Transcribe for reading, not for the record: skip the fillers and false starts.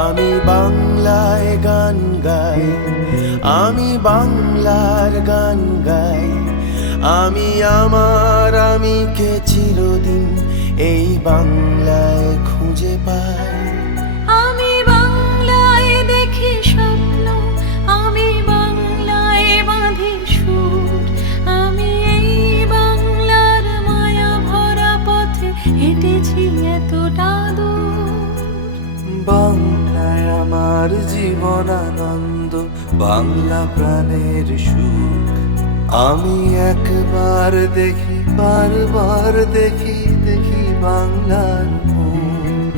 আমি বাংলায় গান গাই, আমি বাংলার গান গাই। আমি আমার আমিকে চিরদিন এই বাংলায় খুঁজে পাই। আমি বাংলায় দেখি স্বপ্ন, আমি বাংলায় বাঁধি সুর। আমি এই বাংলার মায়া ভরা পথে হেঁটেছি এতটা দূর। বাংলায় আমার জীবন আনন্দ, বাংলা প্রাণের সুখ। আমি একবার দেখি, বারবার দেখি, দেখি বাংলার মুখ।